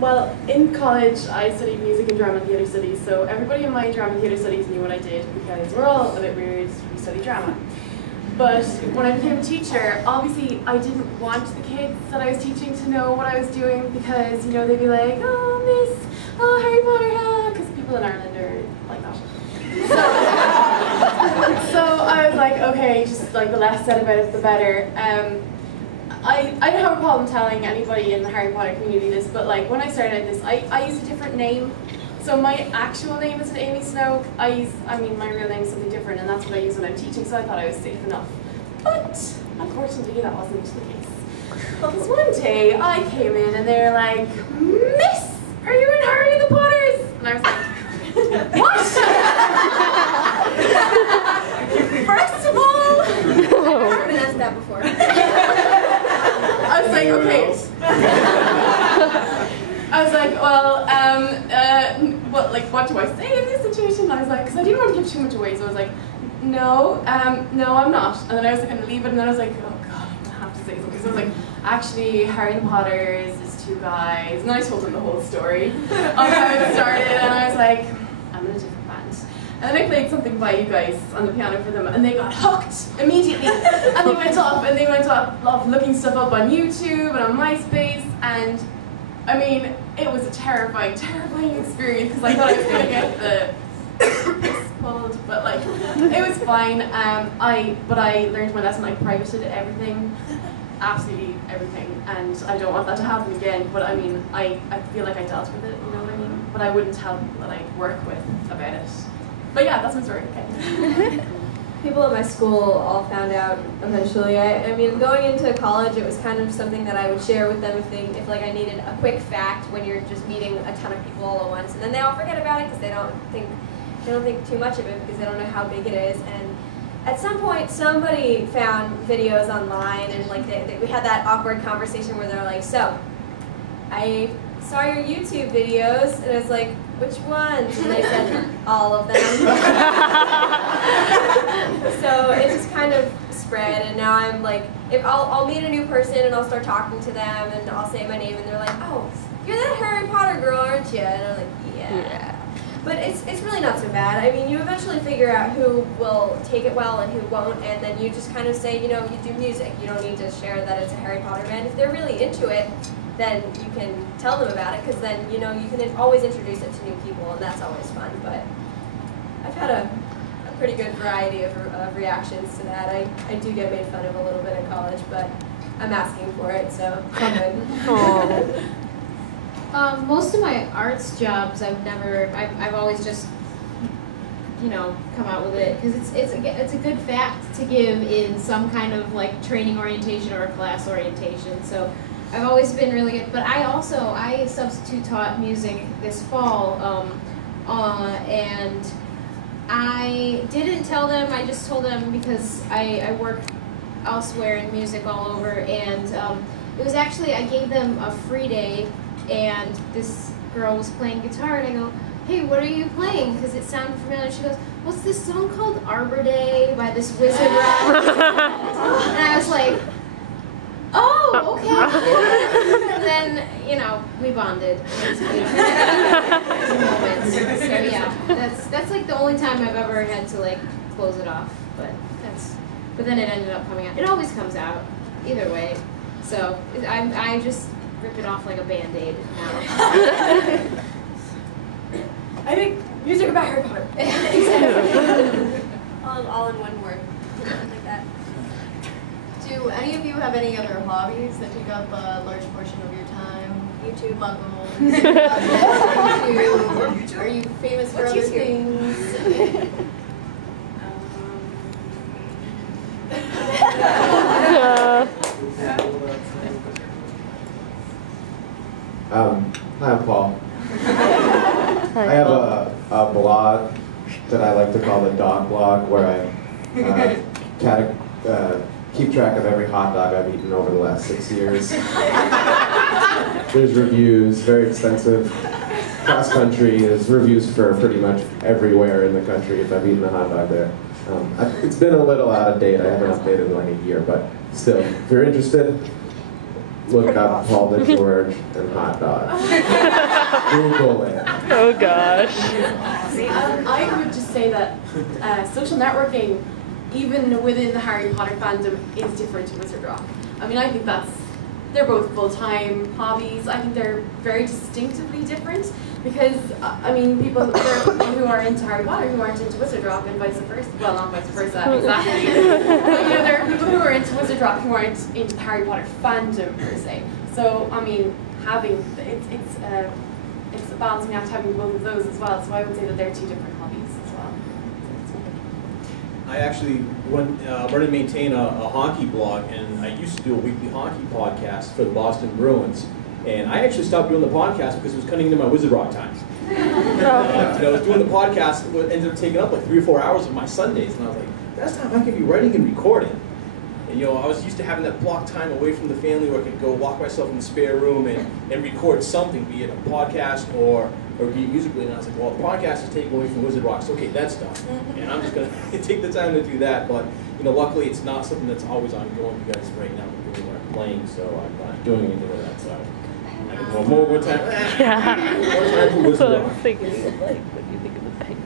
Well, in college, I studied music and drama and theatre studies, so everybody in my drama and theatre studies knew what I did because we're all a bit weird, we study drama. But when I became a teacher, obviously I didn't want the kids that I was teaching to know what I was doing because, you know, they'd be like, oh, Miss, oh, Harry Potter, because people in Ireland are like that. So I was like, okay, just like the less said about it, the better. I don't have a problem telling anybody in the Harry Potter community this, but like when I started this, I used a different name. So my actual name isn't Amy Snow. I mean, my real name is something different, and that's what I use when I'm teaching, so I thought I was safe enough. But unfortunately, that wasn't the case. Because one day, I came in and they're like, Miss, are you in Harry the Potters? And I was like, what? First of all, I've never been asked that before. I was like, okay. I was like, well, what do I say in this situation? I was like, because I didn't want to give too much away, so I was like, no, no, I'm not. And then I was going to leave it, and then I was like, oh god, I'm going to have to say something. So I was like, actually, Harry the Potters is two guys. And then I told them the whole story of how it started, and I was like, I'm in a different band. And then I played something by you guys on the piano for them, and they got hooked immediately. And they went off looking stuff up on YouTube and on MySpace, and I mean, it was a terrifying, terrifying experience because I thought I was going to get the spoiled, but like, it was fine. But I learned my lesson. I privated everything, absolutely everything, and I don't want that to happen again. But I mean, I feel like I dealt with it, you know what I mean? But I wouldn't tell people that I work with about it. But yeah, that's my story. Okay. People at my school all found out eventually. I mean, going into college, it was kind of something that I would share with them if like I needed a quick fact when you're just meeting a ton of people all at once, and then they all forget about it because they don't think too much of it because they don't know how big it is. And at some point, somebody found videos online, and like we had that awkward conversation where they're like, "So, I saw your YouTube videos," and I was like, "Which ones?" And they said, "All of them." So it just kind of spread, and now I'm like, if I'll meet a new person and I'll start talking to them, and I'll say my name, and they're like, "Oh, you're that Harry Potter girl, aren't you?" And I'm like, "Yeah." But it's really not so bad. I mean, you eventually figure out who will take it well and who won't, and then you just kind of say, you know, you do music. You don't need to share that it's a Harry Potter band. If they're really into it, then you can tell them about it, because then, you know, you can always introduce it to new people, and that's always fun. But I've had a pretty good variety of reactions to that. I do get made fun of a little bit in college, but I'm asking for it, so I'm good. Most of my arts jobs, I've always just, you know, come out with it because it's a good fact to give in some kind of like training orientation or a class orientation. So I've always been really good. But I substitute taught music this fall, and I didn't tell them. I just told them because I work elsewhere in music all over, and it was actually, I gave them a free day. And this girl was playing guitar, and I go, "Hey, what are you playing?" Because it sounded familiar. She goes, "What's this song called? Arbor Day by this Wizrocklopedia Panel?" And I was like, "Oh, okay." And then, you know, we bonded. Moments. So yeah, that's like the only time I've ever had to like close it off. But then it ended up coming out. It always comes out, either way. So I just rip it off like a Band-Aid now. I make music about Harry Potter. all in one word. Like that. Do any of you have any other hobbies that take up a large portion of your time? YouTube, muggles. Are you famous for other things? Hi, I'm Paul. I have a blog that I like to call the dog blog, where I keep track of every hot dog I've eaten over the last 6 years. There's reviews, very extensive. Cross country, there's reviews for pretty much everywhere in the country if I've eaten a hot dog there. It's been a little out of date. I haven't updated in like a year, but still, if you're interested, look up Paul the George and hot dogs. Google it. Oh gosh. I would just say that social networking, even within the Harry Potter fandom, is different to Wizard Rock. I mean, I think they're both full-time hobbies. I think they're very distinctively different because, I mean, there are people who are into Harry Potter who aren't into Wizard Rock and vice versa. Well, not vice versa, exactly. But, there are people who are into Wizard Rock who aren't into the Harry Potter fandom, per se. So, I mean, it's a balancing act having both of those as well. So I would say that they're two different hobbies as well. I actually run and maintain a hockey blog, and I used to do a weekly hockey podcast for the Boston Bruins. And I actually stopped doing the podcast because it was cutting into my Wizard Rock times. I was doing the podcast, it ended up taking up like 3 or 4 hours of my Sundays, and I was like, that's time I could be writing and recording. And I was used to having that block time away from the family where I could go walk myself in the spare room and record something, be it a podcast or be it musically. And I was like, well, the podcast is taking away from Wizard Rock, so okay, that's done. And I'm just going to take the time to do that. But luckily it's not something that's always ongoing because right now we are playing, so I'm not doing anything with that. So I can go more time. Yeah. More time for That's Wizard what I was Rock. thinking. Like, what do you think of the thing?